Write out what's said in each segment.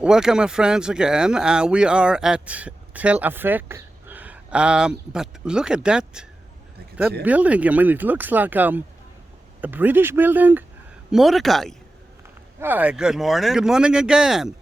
Welcome, my friends, again. We are at Tel Afek, but look at that building. I mean, it looks like a British building. Mordecai, Hi, good morning. good morning again.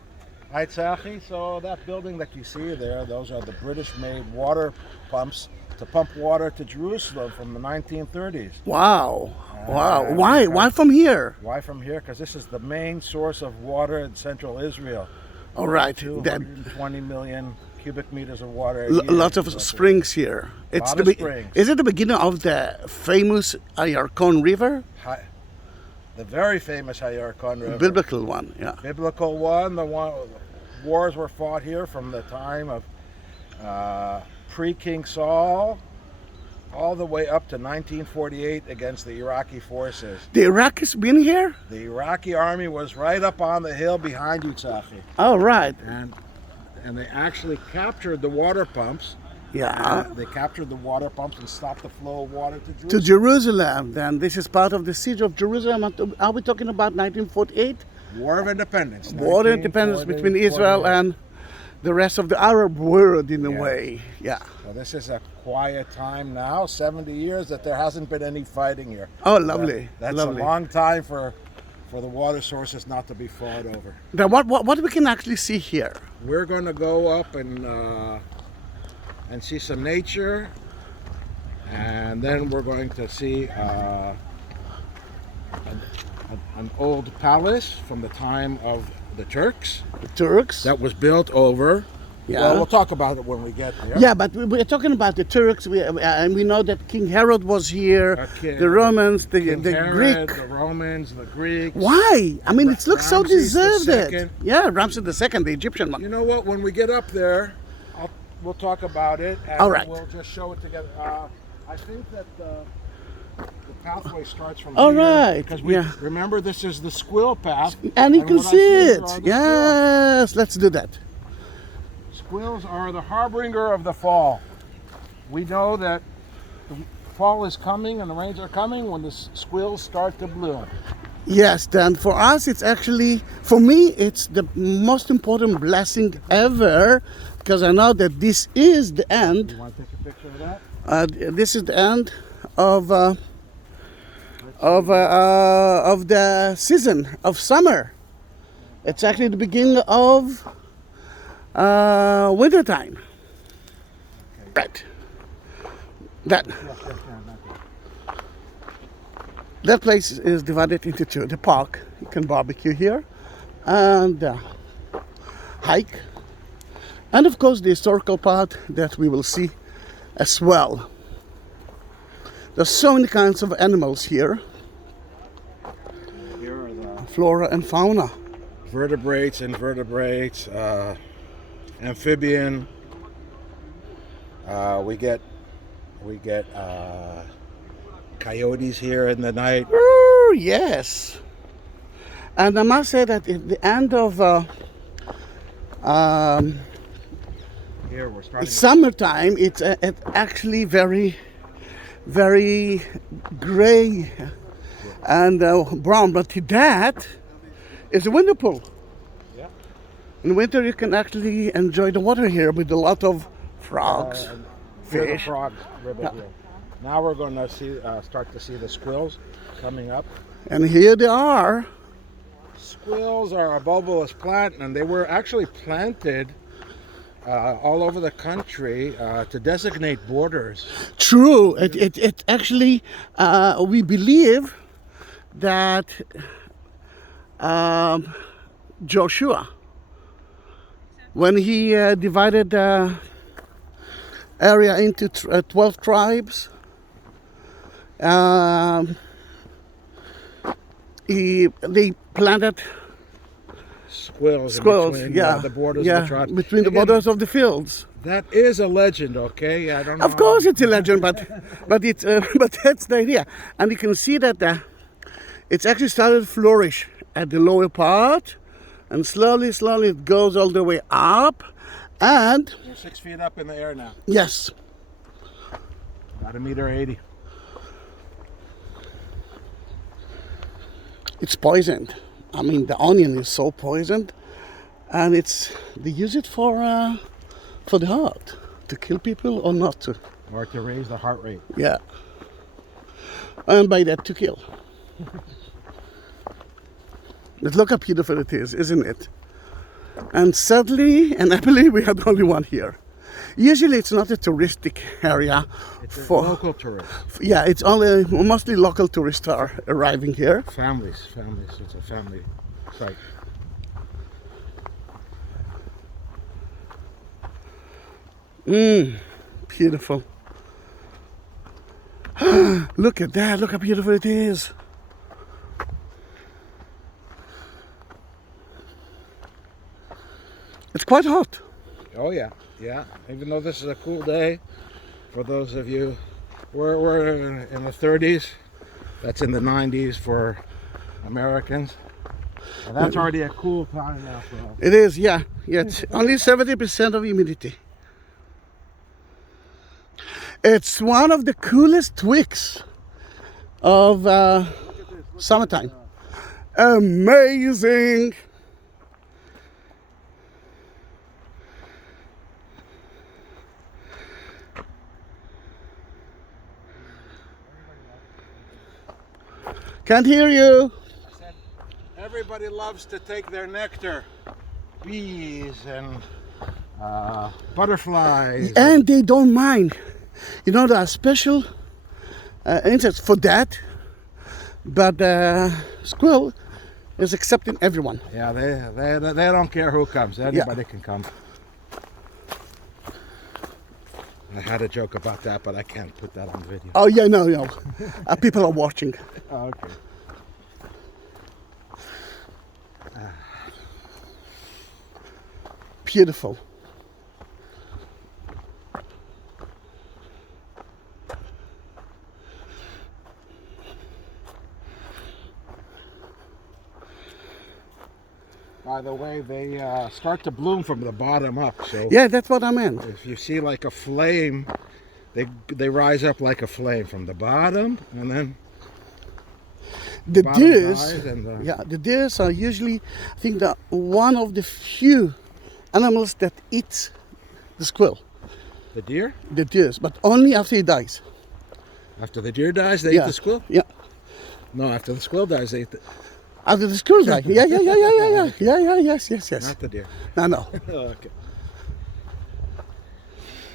Hi, Zahi. So that building that you see there, those are the British-made water pumps to pump water to Jerusalem from the 1930s. Wow, wow. And Why? Why from here? Why from here? Because this is the main source of water in central Israel. All right. That 220 million cubic meters of water a year. lots of springs here. It's Lot the of springs. Is it the beginning of the famous Yarkon River? The very famous Yarkon River. Biblical one, yeah. Biblical one. Wars were fought here from the time of pre-King Saul all the way up to 1948 against the Iraqi forces. The Iraqis been here? The Iraqi army was right up on the hill behind you, Zahi. All right. And they actually captured the water pumps. Yeah. They captured the water pumps and stopped the flow of water to Jerusalem. To Jerusalem. Then this is part of the siege of Jerusalem. Are we talking about 1948? War of Independence. War of independence between Israel and the rest of the Arab world, in a Yeah. way. Yeah. So this is a quiet time now, 70 years that there hasn't been any fighting here. Oh, lovely. That's lovely. a long time for the water sources not to be fought over. Now, what we can actually see here? We're going to go up and see some nature, and then we're going to see an old palace from the time of the Turks The Turks. that was built over. Yeah. Well, we'll talk about it when we get there. Yeah, but we're talking about the Turks, and we know that King Herod was here, the Romans, the Herod, Greek. the Romans, the Greeks. Why? I mean, it looks so Ramses the deserved. Second. Yeah, Ramses II, the Egyptian one. You know what? When we get up there, we'll talk about it, and All right. we'll just show it together. I think that the pathway starts from All here. right, Because we yeah. remember this is the Squill path. And you can what I see here it. are the Yes, let's do that. Squills are the harbinger of the fall. We know that the fall is coming and the rains are coming when the squills start to bloom. Yes, then for us, it's actually, for me, it's the most important blessing ever, because I know that this is the end. You want to take a picture of that? This is the end of the season of summer. It's actually the beginning of winter time. Right. That place is divided into two. The park, you can barbecue here and hike. And of course the historical part that we will see as well. There's so many kinds of animals here. Here are the Flora and fauna. vertebrates, invertebrates, amphibian. We get coyotes here in the night. Ooh, yes. And I must say that at the end of Here we're starting. summertime, it's actually very, very gray and brown. But that is a winter pool. Yeah. In winter, you can actually enjoy the water here with a lot of frogs, Here's the fish. frogs ribbon Yeah. here. Now we're going to start to see the squills coming up. And here they are. Squills are a bulbous plant, and they were actually planted all over the country to designate borders. True. It actually, we believe that Joshua, when he divided the area into 12 tribes, they planted Squills, squirrels, in between, yeah, the borders yeah, of the tribes. between the Again, borders of the fields. That is a legend, okay? I don't know. Of course, it's a legend, but it's but that's the idea, and you can see that it's actually started to flourish at the lower part, and slowly it goes all the way up, and You're 6 feet up in the air now. yes, About 1.80 meters. it's poisoned. I mean, the onion is so poisoned. and they use it for the heart, to kill people or not to. Or to raise the heart rate. Yeah. And by that to kill. But look how beautiful it is, isn't it? And sadly and happily we had only one here. Usually it's not a touristic area. It's for local tourists. Yeah, it's only mostly local tourists are arriving here. Families. It's a family site. Beautiful. Look at that, look how beautiful it is. It's quite hot. Oh yeah. Even though this is a cool day, for those of you, we're in the 30s. That's in the 90s for Americans. And that's already a cool time now for us. It is, yeah. It's only 70% of humidity. It's one of the coolest weeks of summertime. Amazing. Can't hear you. I said, everybody loves to take their nectar. Bees and butterflies. And they don't mind. You know, there are special insects for that. But squirrel is accepting everyone. Yeah, they don't care who comes. Anybody can come. I had a joke about that, but I can't put that on video. Oh yeah, no. People are watching. Oh, okay. Beautiful. By the way, they start to bloom from the bottom up. So Yeah, that's what I meant. if you see like a flame, they rise up like a flame from the bottom, and then The bottom deers, dies and the- yeah, the deers are usually, I think, one of the few animals that eat the squirrel. the deer. The deers, but only after he dies. After the deer dies, they Yeah. eat the squirrel. Yeah, No, after the squirrel dies, they eat the, after the squirrel dies. Yeah, yes. not the deer. No. Oh, okay.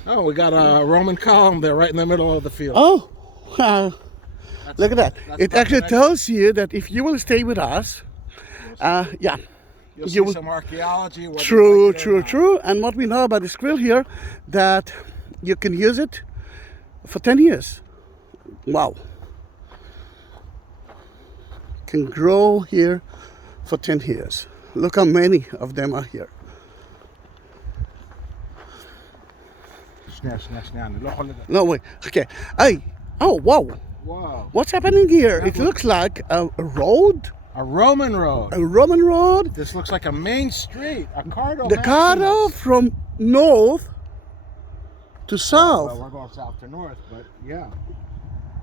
Oh, we got a Roman column there, right in the middle of the field. Oh, look at that. that's It not actually the next- tells you that if you will stay with us, yeah. You'll you see will- some archaeology. whether True, you like it or not. true. And what we know about the squirrel here, that you can use it for 10 years. Wow. Can grow here for 10 years. Look how many of them are here. No way. Okay. Hey. Oh, wow. Wow. What's happening here? It looks like a road. A Roman road. A Roman road. This looks like a main street. A Cardo. The Cardo from north to south. Well, we're going south to north, but yeah.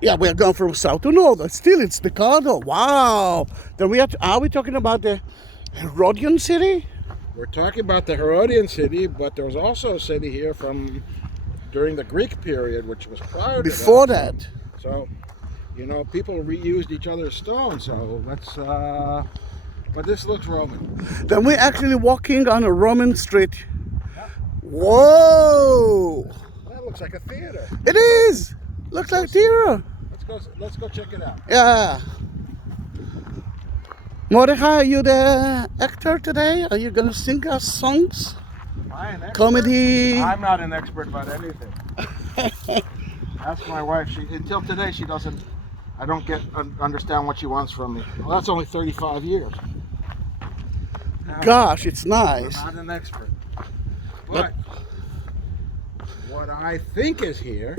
Yeah, we are going from south to north. Still, it's the Cardo. Wow. Then are we talking about the Herodian city? We're talking about the Herodian city, but there was also a city here from during the Greek period, which was prior to Before that. that. So, you know, people reused each other's stones. So let's. But this looks Roman. Then we're actually walking on a Roman street. Whoa! That looks like a theater. It is. Looks like theater. Let's go check it out. Yeah. Mordechai, are you the actor today? Are you gonna sing us songs? Am I an expert? Comedy? I'm not an expert about anything. Ask my wife. Until today, she doesn't. I don't understand what she wants from me. Well, that's only 35 years. Gosh, it's nice. I'm not an expert. But what I think is here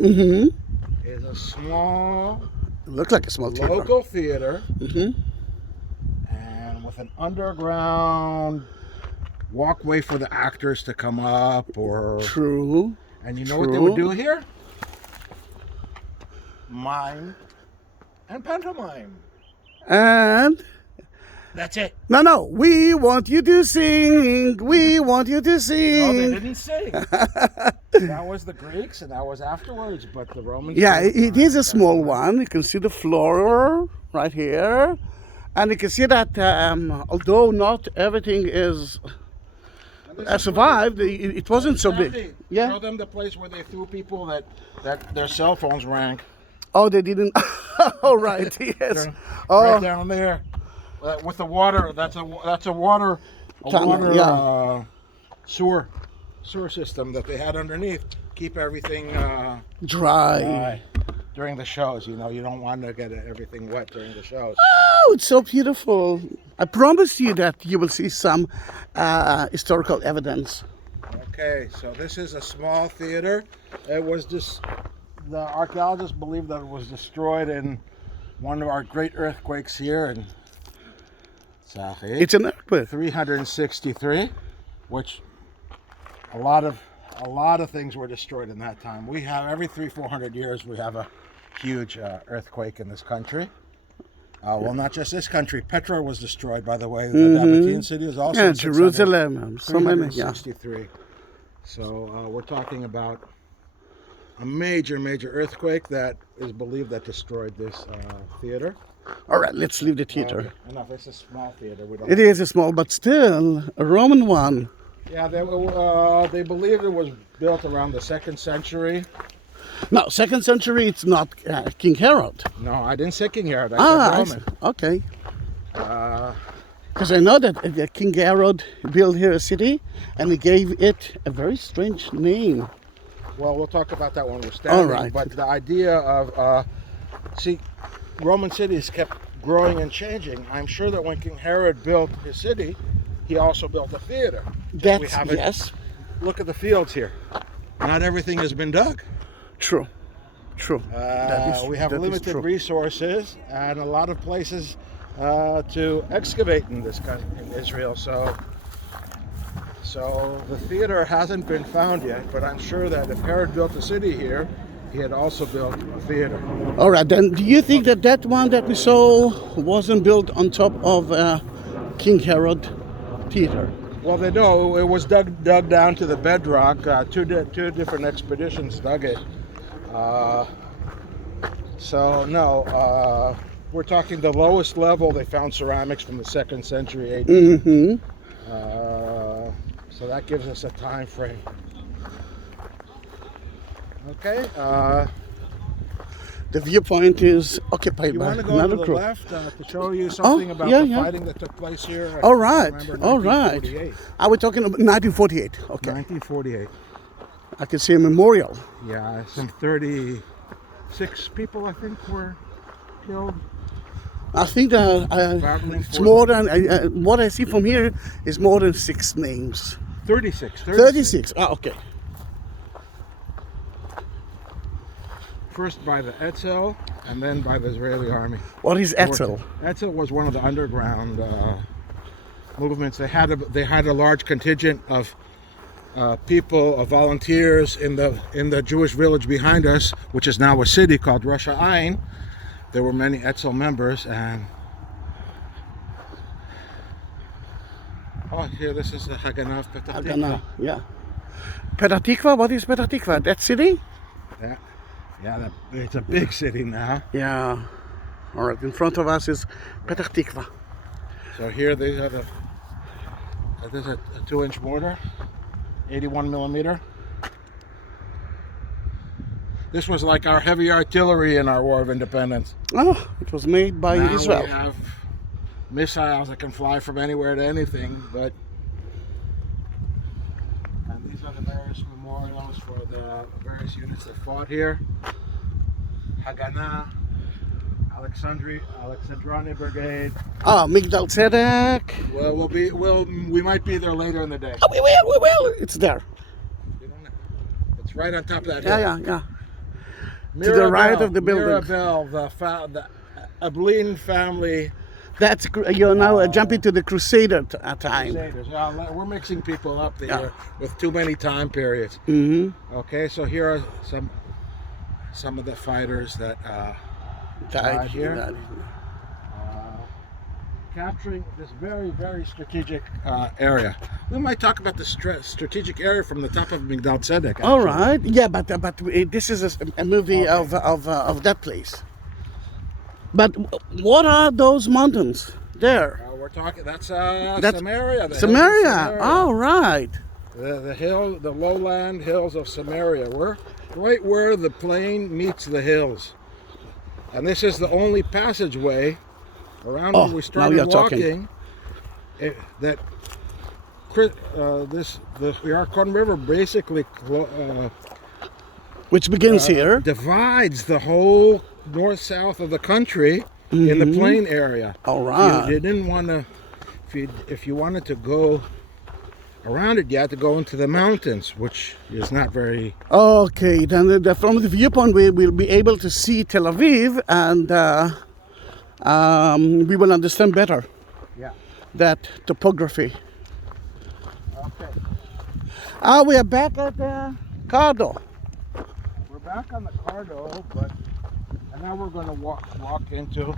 is a small Looks like a small theater. local theater, and with an underground walkway for the actors to come up, or True. and you know what they would do here? Mime and pantomime. And That's it. No. We want you to sing. We want you to No, they sing. didn't sing. That was the Greeks, and that was afterwards. But the Romans. Yeah, did. it is a small one. You can see the floor right here. And you can see that although not everything is survived, it wasn't so big. Yeah. Show them the place where they threw people that their cell phones rang. Oh, they didn't. Oh, right. Yes. Right Oh, down there, with the water. That's a water Tunnel, yeah. Sewer system that they had underneath. Keep everything dry. during the shows. You know, you don't want to get everything wet during the shows. Oh, it's so beautiful. I promise you that you will see some historical evidence. Okay, so this is a small theater. It was just, the archaeologists believe that it was destroyed in one of our great earthquakes here in Zahi. It's an earthquake. 363, which a lot of things were destroyed in that time. We have every 300-400 years we have a huge earthquake in this country. Well, not just this country. Petra was destroyed, by the way. The Nabatean city is also Yeah, in Jerusalem. So many. Yeah. 363. So we're talking about a major earthquake that is believed that destroyed this theater. All right, let's leave the theater. Okay, enough. It's a small theater. We don't. It is a small, but still a Roman one. Yeah, they believe it was built around the 2nd century. No, 2nd century. It's not King Herod. No, I didn't say King Herod. I said I Roman. see. Okay. Because I know that King Herod built here a city, and he gave it a very strange name. Well, we'll talk about that when we're standing. All right. But the idea of Roman cities kept growing and changing. I'm sure that when King Herod built his city, he also built a theater. That's yes. Look at the fields here. Not everything has been dug. True. We have limited resources and a lot of places to excavate in Israel. So the theater hasn't been found yet, but I'm sure that if Herod built a city here, he had also built a theater. All right, then do you think that one that we saw wasn't built on top of King Herod theater? Well, they know it was dug down to the bedrock. Two different expeditions dug it. So no, we're talking the lowest level. They found ceramics from the 2nd century AD. Mm-hmm. So that gives us a time frame. Okay. The viewpoint is occupied You by want to go another to the group. left to show you something about the fighting that took place here? All right. All right. Are we talking about 1948? Okay. 1948. I can see a memorial. Yeah, some 36 people I think were killed. I think that it's more than what I see from here is more than 6 names. 36. 36. Ah, okay. First by the Etzel, and then by the Israeli army. What is Etzel? Etzel was one of the underground movements. They had a large contingent of people, of volunteers in the Jewish village behind us, which is now a city called Rosh Ain. There were many Etzel members, and here this is the Haganah of Petah Tikva. Haganah, yeah. Petah Tikva. What is Petah Tikva? That city? Yeah, it's a big city now. Yeah. All right. In front of us is Petah Tikva. So here there's a 2-inch mortar, 81 millimeter. This was like our heavy artillery in our War of Independence. Oh, it was made by now Israel. We have missiles that can fly from anywhere to anything, and these are the various memorials for the various units that fought here. Haganah, Alexandroni Brigade. Migdal Tzedek. Well, we might be there later in the day. Oh, we will. It's there. It's right on top of that hill. Yeah. Mirabel, to the right of the building. Mirabel, the Ablin family. That's you're now jumping to the Crusader time. Crusaders. We're mixing people up there with too many time periods. Mm-hmm. Okay, so here are some of the fighters that died here. capturing this very, very strategic area. We might talk about the strategic area from the top of Migdal Tzedek. All right. Yeah, but this is a movie of that place. But what are those mountains there? We're talking. That's Samaria. Samaria. All right. The lowland hills of Samaria. We're right where the plain meets the hills, and this is the only passageway around where we started walking. The Yarkon River basically which begins here, divides the whole north-south of the country in the plain area. All right. If you didn't want to, if you wanted to go around it, you had to go into the mountains, which is not very... Okay, then from the viewpoint we will be able to see Tel Aviv, and we will understand better that topography. Okay. We are back at the Cardo. We're back on the Cardo, and now we're going to walk into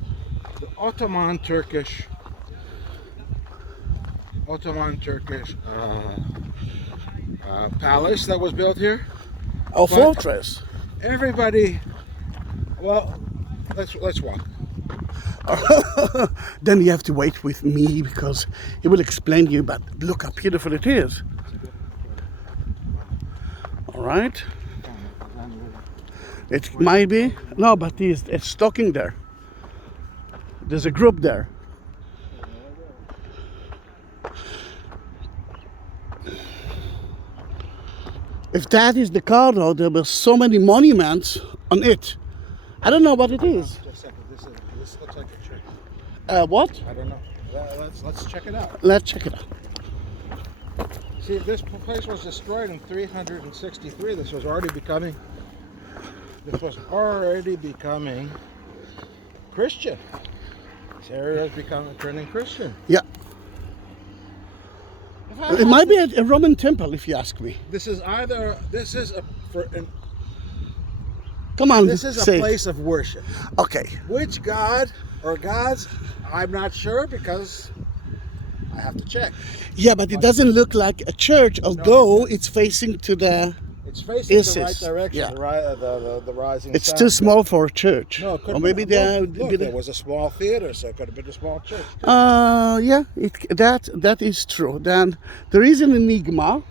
the Ottoman Turkish palace that was built here. A fortress. Everybody, well, let's walk. Then you have to wait with me because he will explain to you, but look how beautiful it is. All right. It might be. No, but it's stalking there. There's a group there. If that is the Cardo, there were so many monuments on it. I don't know what it is. Just a second. This looks like a church. What? I don't know. Let's check it out. Let's check it out. See, this place was destroyed in 363. This was already becoming Christian. This area is turning Christian. Yeah. It might be a Roman temple, if you ask me. Come on, This is a place of worship. Okay. Which god or gods, I'm not sure because I have to check. Yeah, but it doesn't look like a church, although it's facing to the... It's facing Isis. the right direction, Yeah. the rising It's sun. too small for a church. No, it could or maybe there was a small theater, so it could have been a small church. Yeah, that is true. Then there is an enigma,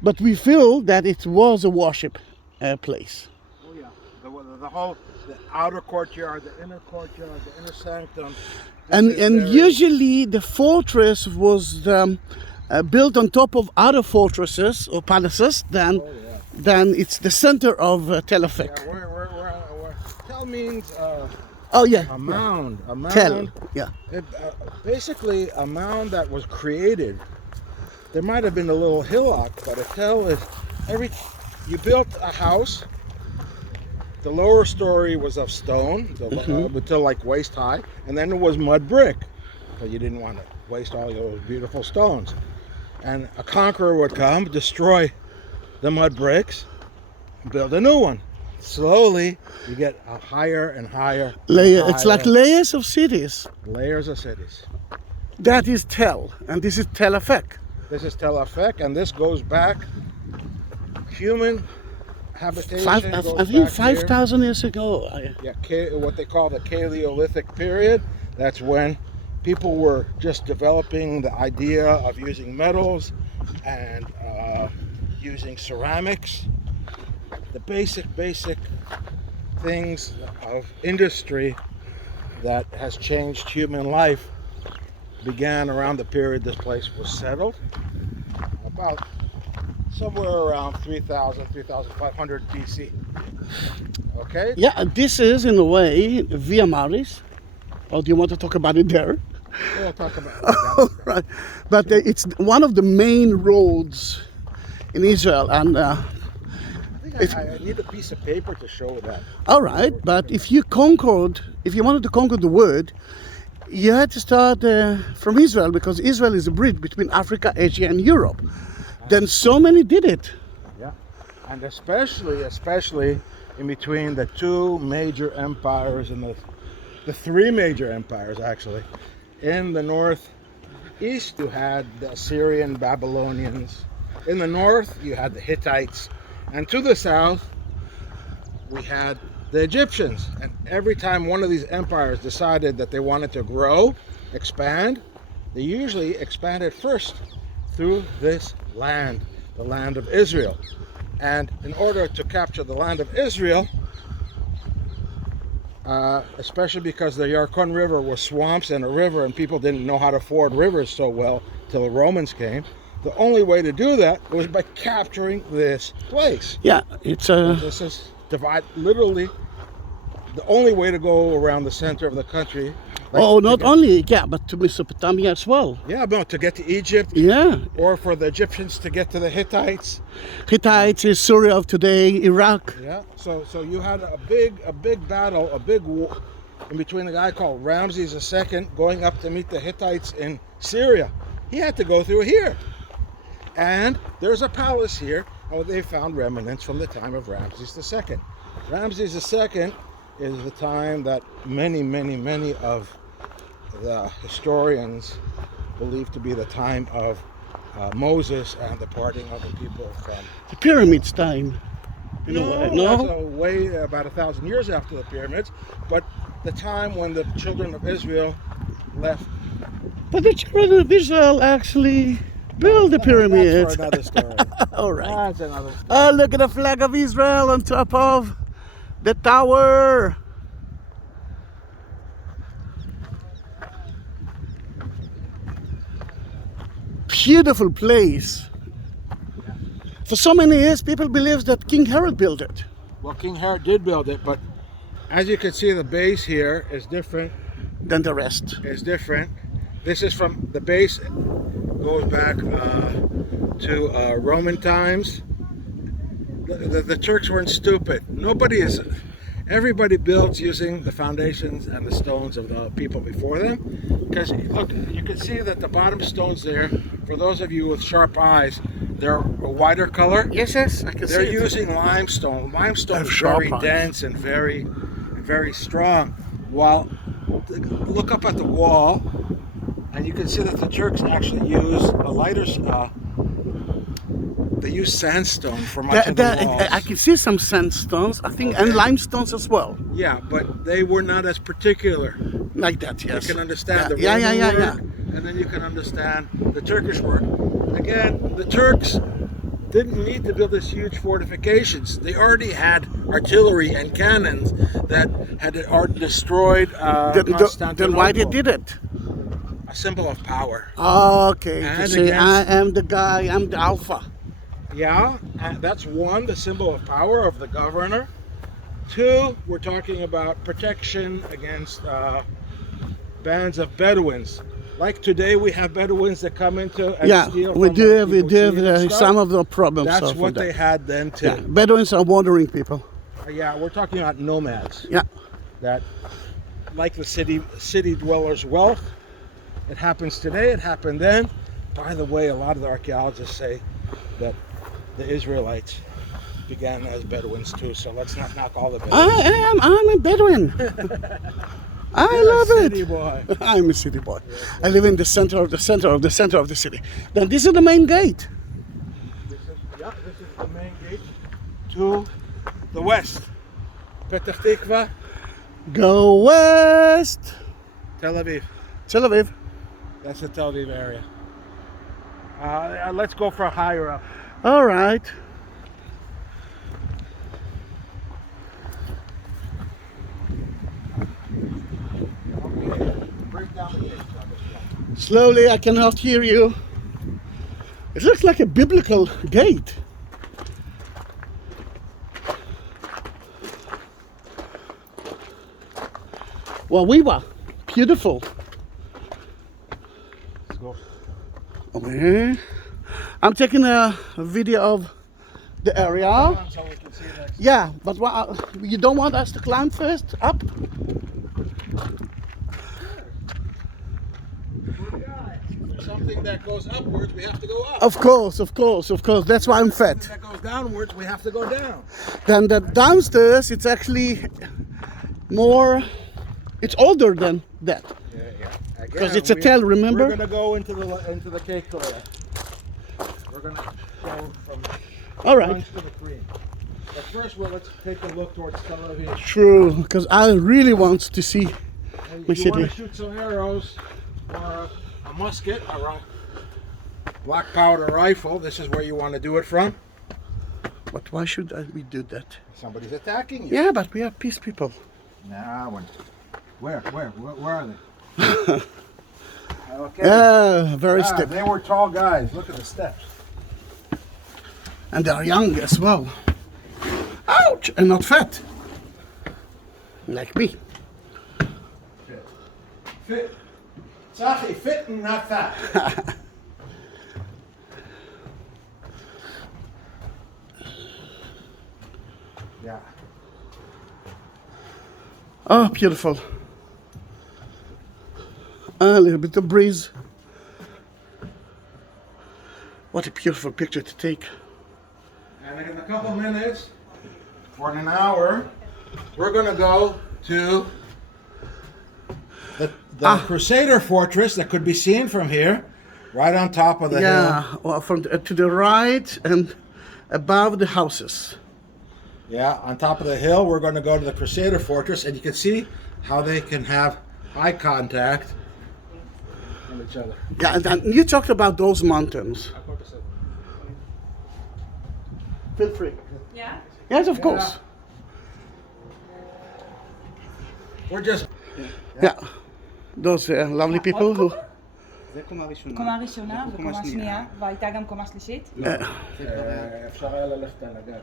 but we feel that it was a worship place. Oh yeah, the outer courtyard, the inner sanctum. And usually the fortress was built on top of other fortresses or palaces. Then it's the center of Tel Afek. Yeah, we're Tel means a mound. A mound. Tel, yeah. Basically, a mound that was created. There might have been a little hillock, but a tel is you built a house. The lower story was of stone, until like waist high, and then it was mud brick, because you didn't want to waste all those beautiful stones. And a conqueror would come, destroy the mud bricks, and build a new one. Slowly, you get a higher and higher. It's like layers of cities. Layers of cities. That is Tel, and this is Tel Afek. This is Tel Afek, and this goes back. Human habitation. I think 5,000 years ago. Yeah, what they call the Paleolithic period. That's when people were just developing the idea of using metals and using ceramics. The basic things of industry that has changed human life began around the period this place was settled. About somewhere around 3,500 BC. Okay? Yeah, and this is in a way Via Maris. Or do you want to talk about it there? We'll talk about it. Right. But it's one of the main roads in Israel, and I need a piece of paper to show that. All right, but if you wanted to conquer the world, you had to start from Israel, because Israel is a bridge between Africa, Asia, and Europe. Then so many did it. Yeah, and especially in between the two major empires and the three major empires actually In the northeast, you had the Assyrian Babylonians. In the north, you had the Hittites. And to the south, we had the Egyptians. And every time one of these empires decided that they wanted to grow, expand, they usually expanded first through this land, the land of Israel. And in order to capture the land of Israel, especially because the Yarkon River was swamps and a river, and people didn't know how to ford rivers so well till the Romans came, the only way to do that was by capturing this place. Yeah, it's This is literally the only way to go around the center of the country. not only, yeah, but to Mesopotamia as well. Yeah, no, to get to Egypt. Yeah. Or for the Egyptians to get to the Hittites. Hittites is Syria of today, Iraq. Yeah, so you had a big battle, a big war in between a guy called Ramses II going up to meet the Hittites in Syria. He had to go through here. And there's a palace here, and they found remnants from the time of Ramses II. Ramses II is the time that many of the historians believe to be the time of Moses and the parting of the people from The pyramids time. You know what? That's way about 1,000 years after the pyramids, but the time when the children of Israel left. But the children of Israel actually built the pyramids. That's for another story. All right. That's another story. Oh, look at the flag of Israel on top of the tower. Beautiful place. For so many years, people believe that King Herod built it. Well, King Herod did build it, but as you can see, the base here is different. Than the rest. Is different. This is from the base. Goes back to Roman times. The Turks weren't stupid. Everybody builds using the foundations and the stones of the people before them. Because look, you can see that the bottom stones there, for those of you with sharp eyes, they're a whiter color. Yes, I can see They're it. using limestone. Limestone is sharp very eyes. dense and very strong. While look up at the wall, and you can see that the Turks actually use a lighter. They use sandstone for much of the walls. I can see some sandstones, I think, and limestones as well. Yeah, but they were not as particular. Like that, yes. You can understand the yeah, Roman yeah, work, and then you can understand the Turkish work. Again, the Turks didn't need to build these huge fortifications. They already had artillery and cannons that had destroyed Constantinople. Then why they did it? A symbol of power. Okay, And to say against- I am the guy, I'm the alpha. Yeah, and that's one, the symbol of power of the governor. Two, we're talking about protection against bands of Bedouins. Like today, we have Bedouins that come into and steal. we from do the have people cheating stuff. some of the problems. That's of what that. they had then too. Yeah, Bedouins are wandering people. Yeah, we're talking about nomads. Yeah, That, like the city dwellers' wealth, it happens today. It happened then. By the way, a lot of the archaeologists say that the Israelites began as Bedouins too. So let's not knock all the Bedouins. I'm a Bedouin. I You're a love city it. boy. I'm a city boy. I live in the center of the center of the center of the city. Then this is the main gate. This is the main gate to the west. Petah Tikva, Go west. Tel Aviv. Tel Aviv. That's the Tel Aviv area. Let's go for higher up. All right. Break down the gate. Slowly, I cannot hear you. It looks like a biblical gate. Well, we were beautiful. Let's go. Okay. I'm taking a video of the area. So we can see that. Yeah, but you don't want us to climb first up? Something that goes upwards, we have to go up. Of course. That's why I'm fat. Something that goes downwards, we have to go down. Then the downstairs, it's actually more It's older than that. Yeah. Because it's a tell, remember? We're gonna go into the cake toilet. We're gonna go from All right. lunch to the cream. But first, let's take a look towards Tel Aviv. True, because I really want to see And my if you want city. to shoot some arrows or a musket or a black powder rifle, this is where you want to do it from. But why should we do that? Somebody's attacking you. Yeah, but we are peace people. Nah, where are they? Okay. Very stiff. They were tall guys. Look at the steps. And they are young as well. Ouch! And not fat. Like me. Fit. Zahi, fit and not fat. Yeah. Oh, beautiful. A little bit of breeze. What a beautiful picture to take. And in a couple minutes, or in an hour, we're going to go to the Crusader fortress that could be seen from here, right on top of the hill. Yeah, well, from to the right and above the houses. Yeah, on top of the hill, we're going to go to the Crusader fortress, and you can see how they can have eye contact with each other. Yeah, and you talked about those mountains. Feel free. Yeah? Yes, of course. We're just... Yeah. Those lovely people who... זה קומה ראשונה. קומה ראשונה וקומה שנייה, והייתה גם קומה שלישית? אפשר היה ללכת על הגג.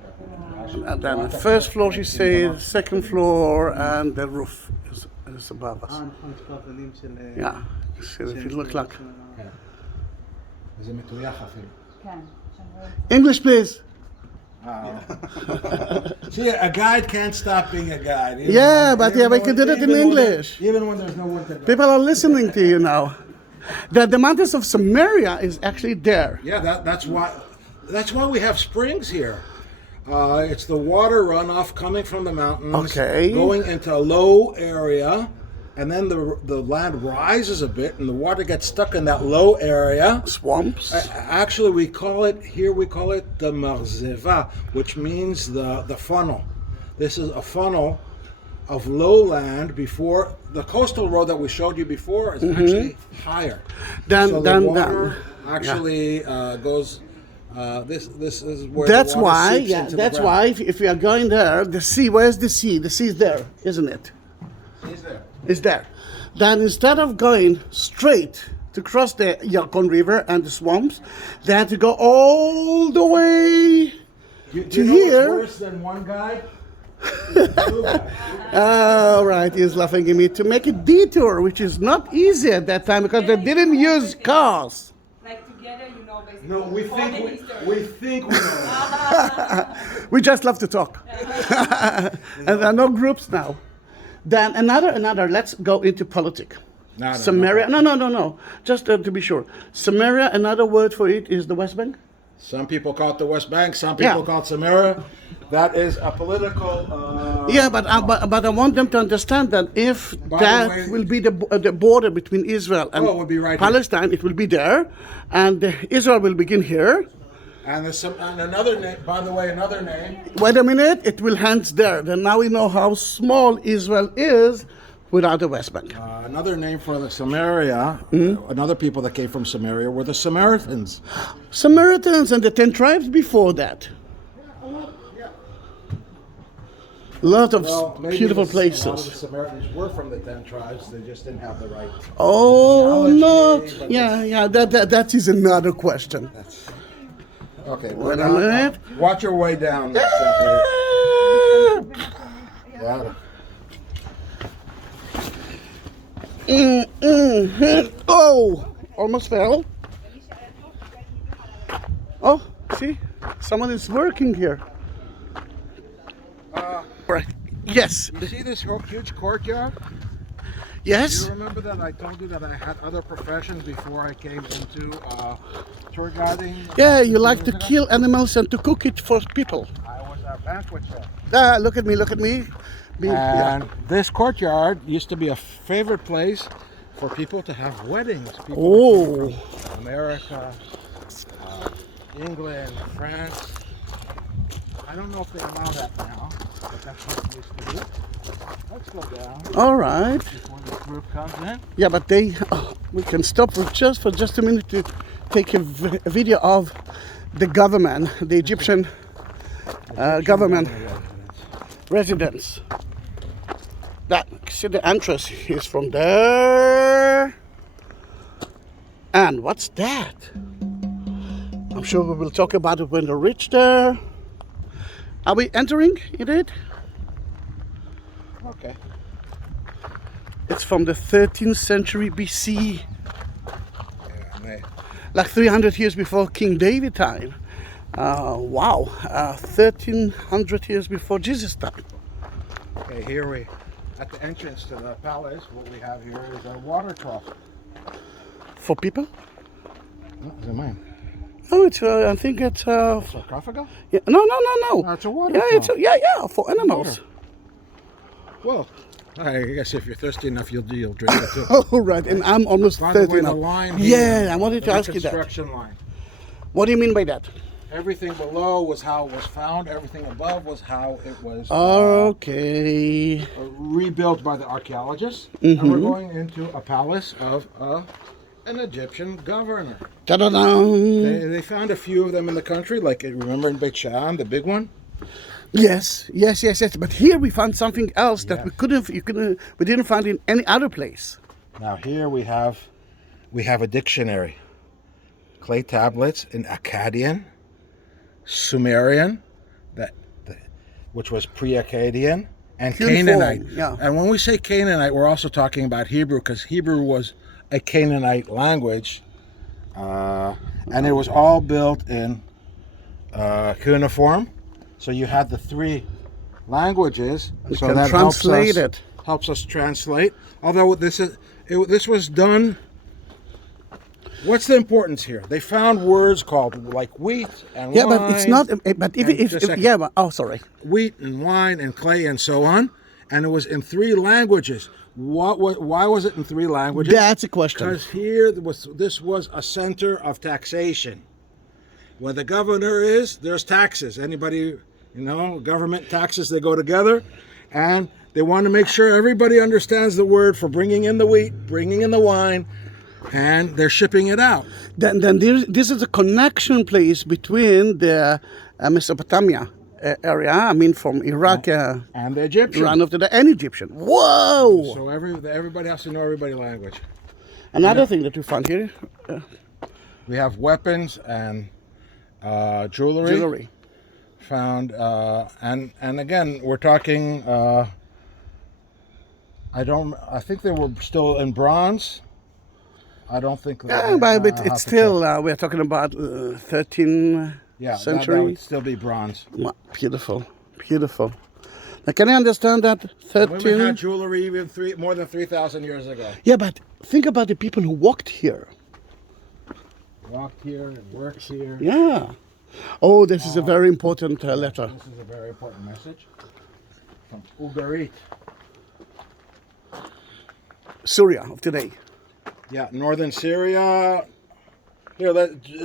And then the first floor, she says, second floor, and the roof is above us. נכון, יש פה הבדלים של... Yeah, you see if you look like... זה מטויח אפילו. כן. English, please. See, a guide can't stop being a guide. Yeah, but yeah, we can do it in English. Even when there's no one to... People are listening to you now. The mountains of Samaria is actually there. Yeah, that's why we have springs here. It's the water runoff coming from the mountains, Okay. going into a low area, and then the land rises a bit, and the water gets stuck in that low area. Swamps. Actually, we call it the marzeva, which means the funnel. This is a funnel of lowland before the coastal road that we showed you before is actually higher. So the water actually goes. This is where That's the water why. seeps Yeah, into that's the ground. why. If we are going there, the sea. Where's the sea? The sea is there, isn't it? He's there. Is there. Then instead of going straight to cross the Yarkon River and the swamps, they had to go all the way to know here. what's worse than one guy? All right, he's laughing at me to make a detour, which is not easy at that time because they didn't use cars. Like together, you know, basically. No, we think we know. We just love to talk. And there are no groups now. Then another. Let's go into politics. No, Samaria. No. Just to be sure. Samaria. Another word for it is the West Bank. Some people call it the West Bank. Some people call it Samaria. That is a political. Yeah, but I want them to understand that if that will be the border between Israel and it would be right Palestine, it will be there, and Israel will begin here. And there's another name. By the way, another name. Wait a minute, it will end there. Then now we know how small Israel is without the West Bank. Another name for the Samaria. Another people that came from Samaria were the Samaritans. Samaritans and the 10 tribes before that. A lot of beautiful places. A lot of the Samaritans were from the 10 tribes. They just didn't have the right. Oh, theology, no. Yeah. That is another question. Okay. Wait a minute. Watch your way down. Yeah. Oh, almost fell. Oh, see, someone is working here. Right. Yes. You see this huge courtyard? Yes. You remember that I told you that I had other professions before I came into tour guiding? Yeah, you like to kill animals and to cook it for people. I was a banquet chef. Look at me. And this courtyard used to be a favorite place for people to have weddings. People Oh, from America, England, France. I don't know if they allow that now, but that's what it used to be. Let's go down all right. before this group comes in. Yeah, but they. We can stop for just a minute to take a video of the government, the Egyptian government residence. That see the entrance is from there. And what's that? I'm sure we will talk about it when we reach there. Are we entering in it? Okay. It's from the 13th century BC, Yeah, like 300 years before King David time. Wow, 1300 years before Jesus time. okay, here we, at the entrance to the palace, what we have here is a water trough. For people? Oh, is it mine? Oh, it's. I think it's. Sarcophagus? Yeah, no. Oh, it's a water Yeah, trough. it's yeah for animals. Well, I guess if you're thirsty enough, you'll drink it too. Oh right, and I'm almost By the 30 way, now. the line Yeah, here, I wanted to the ask you that. construction line. What do you mean by that? Everything below was how it was found. Everything above was how it was Okay. rebuilt by the archaeologists. And we're going into a palace of an Egyptian governor. Ta-da-da! They found a few of them in the country, like remember in Beit Shan, the big one. Yes. But here we found something else that we didn't find in any other place. Now here we have a dictionary, clay tablets in Akkadian, Sumerian, which was pre-Akkadian, and Cuneiform, Canaanite. yeah. And when we say Canaanite, we're also talking about Hebrew, because Hebrew was a Canaanite language, and it was all built in cuneiform. So you had the three languages, so can that translate it. helps us translate. Although this was done. What's the importance here? They found words called like wheat and Yeah, wine. but it's not. But sorry. Wheat and wine and clay and so on, and it was in three languages. Why was it in three languages? That's a question. Because here this was a center of taxation. Where the governor is, there's taxes. Anybody, government taxes, they go together, and they want to make sure everybody understands the word for bringing in the wheat, bringing in the wine, and they're shipping it out. Then this is a connection place between the Mesopotamia area. I mean, from Iraq, And the Egyptian. Iran of the and Egyptian. Whoa! So everybody has to know everybody's language. Another thing that we found here, We have weapons and jewelry. jewelry. Found, and again, we're talking. I think they were still in bronze. I don't think. Yeah, but it's still we're talking about 13th century. That would still be bronze. Beautiful. Now, can I understand that Women had 13? jewelry even more than 3,000 years ago. Yeah, but think about the people who walked here. Walked here and worked here. Yeah. Oh, this is a very important letter. This is a very important message from Ugarit. Syria of today. Yeah, northern Syria. Here,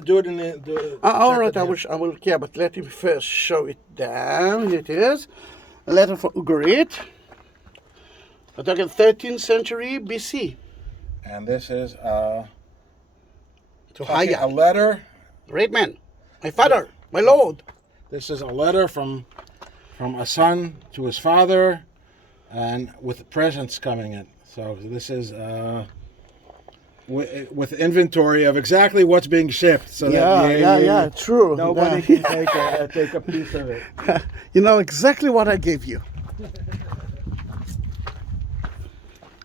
do it in the. All right, I will. Yeah, but let me first show it down. Here it is. A letter for Ugarit. We're talking 13th century BC. And this is To a Haya. letter. Great man. My father. My lord. This is a letter from a son to his father, and with presents coming in. So this is with inventory of exactly what's being shipped. So Yeah, true. Nobody can take a piece of it. You know exactly what I gave you.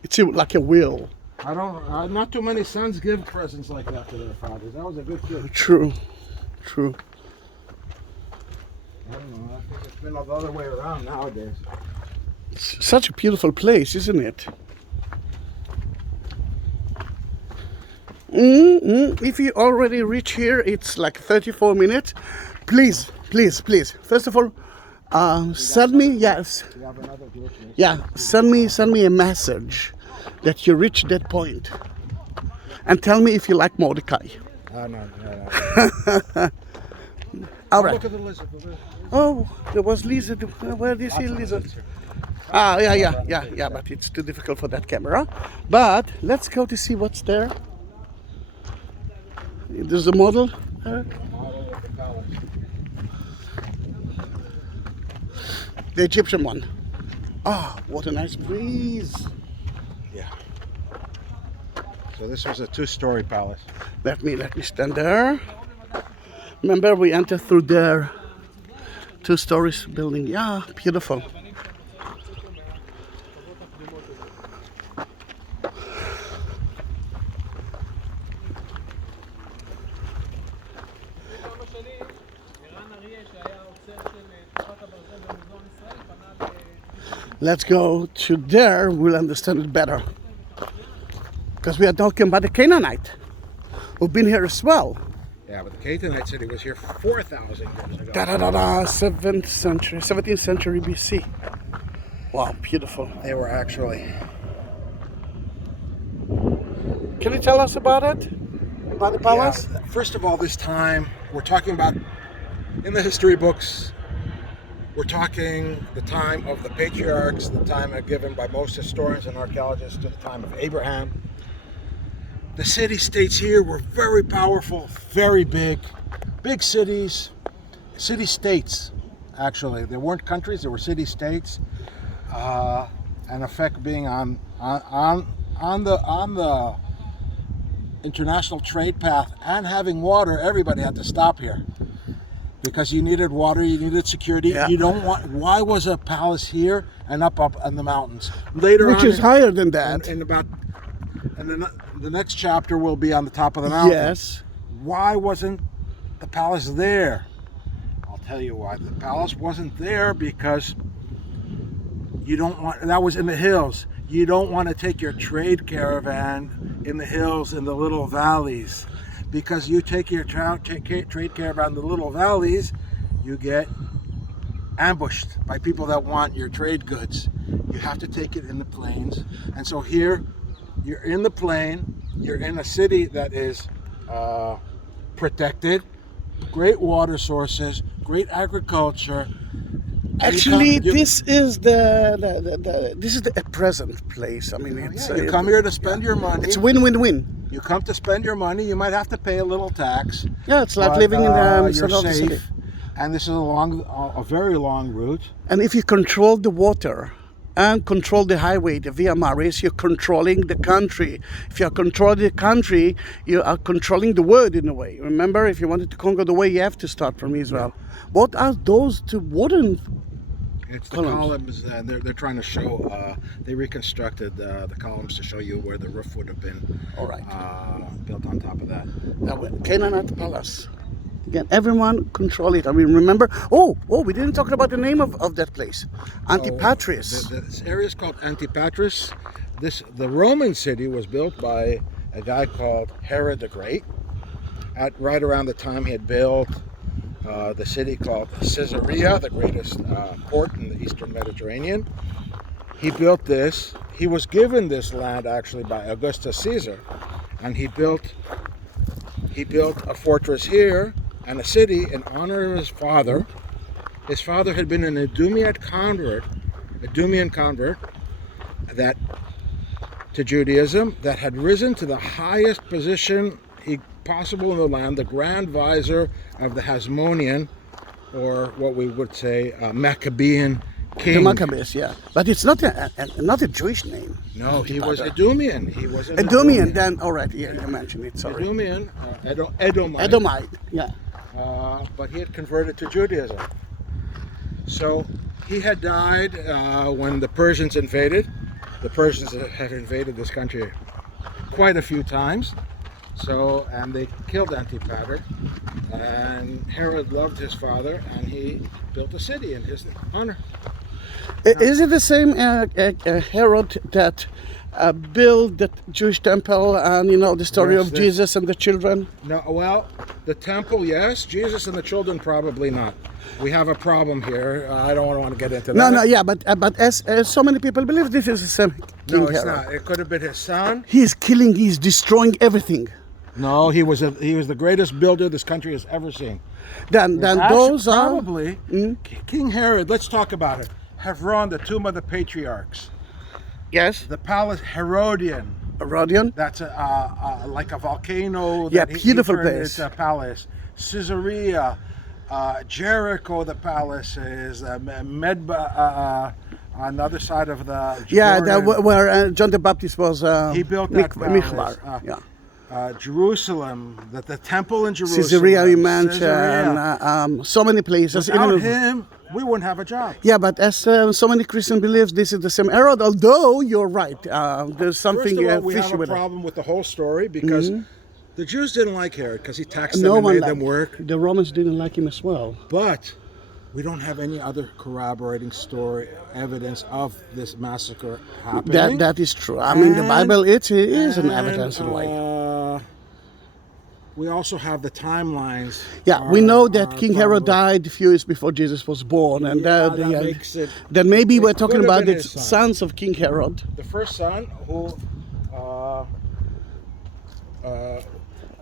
It's like a will. I don't. Not too many sons give presents like that to their fathers. That was a good gift. True. I don't know. I think it's been the other way around nowadays. It's such a beautiful place, isn't it? If you already reach here, it's like 34 minutes. Please. First of all, Send me, yes. We have another group. Yeah, send me a message that you reach that point, and tell me if you like Mordecai. No. All right. Look at the lizard. Oh, there was lizard. Where do you see lizard? Yeah. But it's too difficult for that camera. But let's go to see what's there. There's a model. The Egyptian one. Ah, what a nice breeze. Yeah. So this was a two-story palace. Let me stand there. Remember, we entered through their 2 stories building. Yeah, beautiful. Let's go to there, we'll understand it better. Because we are talking about the Canaanite, who've been here as well. Yeah, but the Canaanite city was here 4,000 years ago. 17th century BC. Wow, beautiful. They were actually... Can you tell us about it? About the palace? Yeah, first of all, this time, we're talking about, in the history books, we're talking the time of the patriarchs, the time given by most historians and archaeologists to the time of Abraham. The city-states here were very powerful, very big cities, city-states, actually. They weren't countries, they were city-states. And effect being on the international trade path and having water, everybody had to stop here. Because you needed water, you needed security. Yeah. You don't want. Why was a palace here and up in the mountains? Later Which on, is higher than that. And then the next chapter will be on the top of the mountain. Yes. Why wasn't the palace there? I'll tell you why. The palace wasn't there because you don't want. That was in the hills. You don't want to take your trade caravan in the hills, in the little valleys. Because you take your trade caravan in the little valleys, you get ambushed by people that want your trade goods. You have to take it in the plains. And so here, you're in the plain, you're in a city that is protected, great water sources, great agriculture. Actually, this is a present place. I mean, You come here to spend your money. It's win-win-win. You come to spend your money. You might have to pay a little tax. Yeah, it's like but, living in the you're center of the city. safe, and this is a very long route. And if you control the water and control the highway, the Via Maris, you're controlling the country. If you're controlling the country, you are controlling the world in a way. Remember, if you wanted to conquer the way, you have to start from Israel. What are those two wooden It's the columns? columns, and they're trying to show. They reconstructed the columns to show you where the roof would have been. All right. Built on top of that. Canaanite Palace. Again, everyone control it. I mean, remember? Oh, we didn't talk about the name of that place. Antipatris. This area is called Antipatris. The Roman city was built by a guy called Herod the Great. Right around the time he had built the city called Caesarea, the greatest port in the Eastern Mediterranean. He built this. He was given this land actually by Augustus Caesar, and he built a fortress here and a city in honor of his father. His father had been an Idumean convert that to Judaism, that had risen to the highest position possible in the land, the Grand Vizier of the Hasmonean, or what we would say Maccabean king. The Maccabees, yeah. But it's not a Jewish name. No, he was Idumean. He was an Idumean, then, all right, yeah, you mentioned it, sorry. Idumean, Edomite. Edomite, yeah. But he had converted to Judaism. So he had died when the Persians invaded. The Persians had invaded this country quite a few times. And they killed Antipater, and Herod loved his father, and he built a city in his honor. Is it the same Herod that built the Jewish temple, and you know the story Yes, of this- Jesus and the children. No, well, the temple, yes. Jesus and the children, probably not. We have a problem here. I don't want to get into No, that. no, yeah, but as so many people believe, this is the same King No, it's Herod. not. It could have been his son. He's killing, he's destroying everything. No, he was the greatest builder this country has ever seen. Then Actually, those are probably King Herod. Let's talk about it. Hebron, the tomb of the patriarchs. yes, The palace Herodian. Rodion. That's like a volcano. Yeah, That beautiful turned place. into a palace. Caesarea, Jericho. The palace is Medba. On the other side of the Yeah, Jordan. where John the Baptist was. He built that Mikvar. palace. Yeah. Jerusalem, the temple in Jerusalem. Caesarea, you mentioned. Caesarea. So many places. Without even- him, we wouldn't have a job. Yeah, but as so many Christian believes, this is the same Herod. Although you're right, there's something First of all, we have fishy a with it. problem with the whole story because the Jews didn't like Herod because he taxed them No and one made liked them work. The Romans didn't like him as well. But we don't have any other corroborating story evidence of this massacre happening. That is true. I mean, the And- Bible it is an And, evidence in a way. we also have the timelines. Yeah, we are- know that are King Herod probably- died a few years before Jesus was born, and Yeah, that makes it. then maybe it we're talking could have about been the his son. sons of King Herod, The first son who.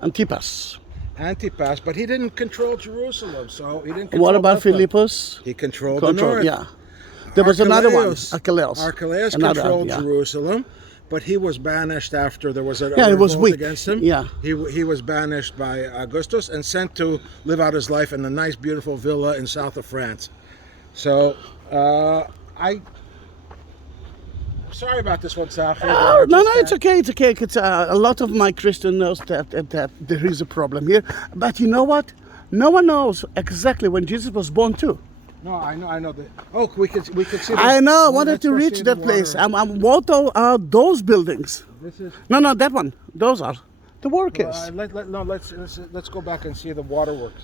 Antipas. Antipas, but he didn't control Jerusalem, so he didn't control What about Bethlehem. Philippus? He controlled the north. Yeah. There was another one, Archelaus. Archelaus. Archelaus Another, controlled yeah. Jerusalem, but he was banished after there was a Yeah, he was revolt weak. against him. Yeah. He was banished by Augustus and sent to live out his life in a nice, beautiful villa in south of France. So sorry about this one, Zahi. Oh, no, it's okay. It's okay. It's, a lot of my Christian knows that there is a problem here. But you know what? No one knows exactly when Jesus was born too. No, I know that. Oh, we could see. I know. I Well, wanted let's to go reach see that the place. water. What are those buildings? This is. No, that one. Those are the workers. Let's go back and see the waterworks.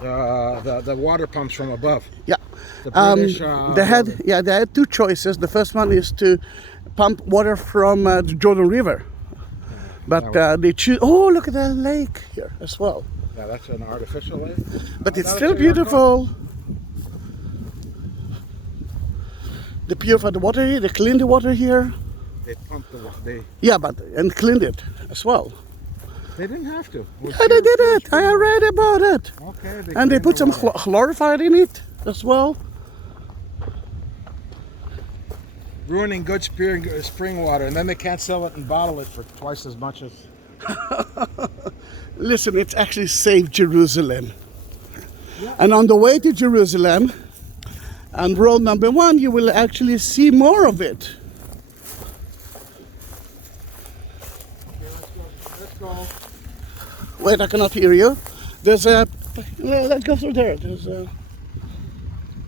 The water pumps from above. Yeah. The British. They had two choices. The first one is to pump water from the Jordan River, but they choose. Oh, look at that lake here as well. Yeah, that's an artificial lake. But it's That's still a Yarkon. beautiful. They purify the water here. They clean the water here. They pumped the water. Yeah, and cleaned it as well. They didn't have to. Yeah, they did it. I read about it. Okay. And they cleaned put the some water. chlorified in it as well. Ruining good spring water, and then they can't sell it and bottle it for twice as much as. Listen, it's actually saved Jerusalem. And on the way to Jerusalem, on road number 1, you will actually see more of it. Okay, let's go. Wait, I cannot hear you. There's a. Let's go through there. There's a.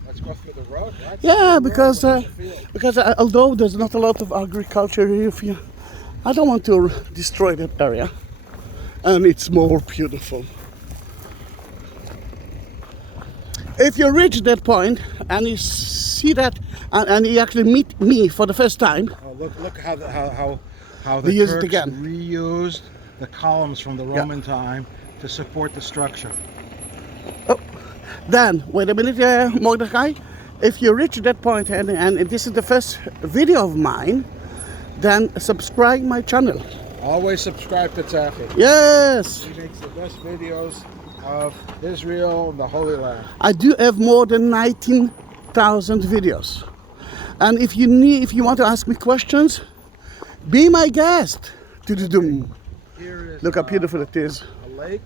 Let's go through the road, right? Yeah, The because road, what is the field? although there's not a lot of agriculture here, I don't want to destroy that area, and it's more beautiful. If you reach that point and you see that, and you actually meet me for the first time, Oh, look how the They use it Turks again. reused the columns from the Roman time to support the structure. then wait a minute, Mordecai. If you reach that point and this is the first video of mine, then subscribe my channel. Always subscribe to Zahi. Yes. He makes the best videos of Israel and the Holy Land. I do have more than 19,000 videos. And if you want to ask me questions, be my guest. Do-do-dum. Here is Look how beautiful it is. a lake,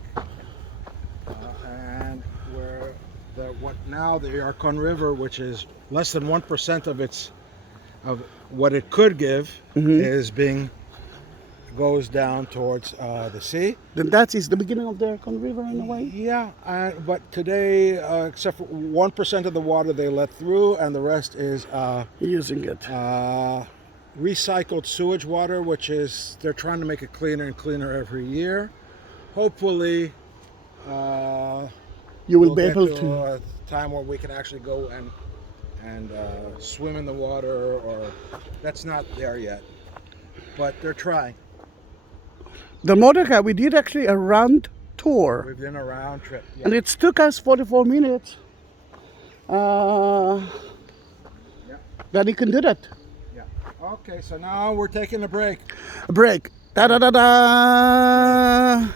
and where the Yarkon River, which is less than 1% of what it could give, is goes down towards the sea. Then that is the beginning of the Yarkon River in a way. Yeah, but today, except for 1% of the water they let through, and the rest is Using it. recycled sewage water, which is they're trying to make it cleaner and cleaner every year. Hopefully, You will we'll be get able to to. a time where we can actually go and swim in the water, or that's not there yet. but they're trying. The motorcar, we did actually a round tour. We've done a round trip. Yeah. And it took us 44 minutes. Then you can do that. Yeah. Okay, so now we're taking a break. A break. Da da da da.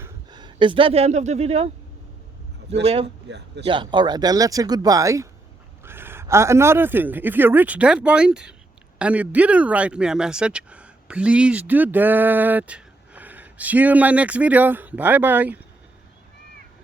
Is that the end of the video? Do This we have? one? Yeah. This Yeah. one. All right. Then let's say goodbye. Another thing, if you reach that point and you didn't write me a message, please do that. See you in my next video. Bye bye.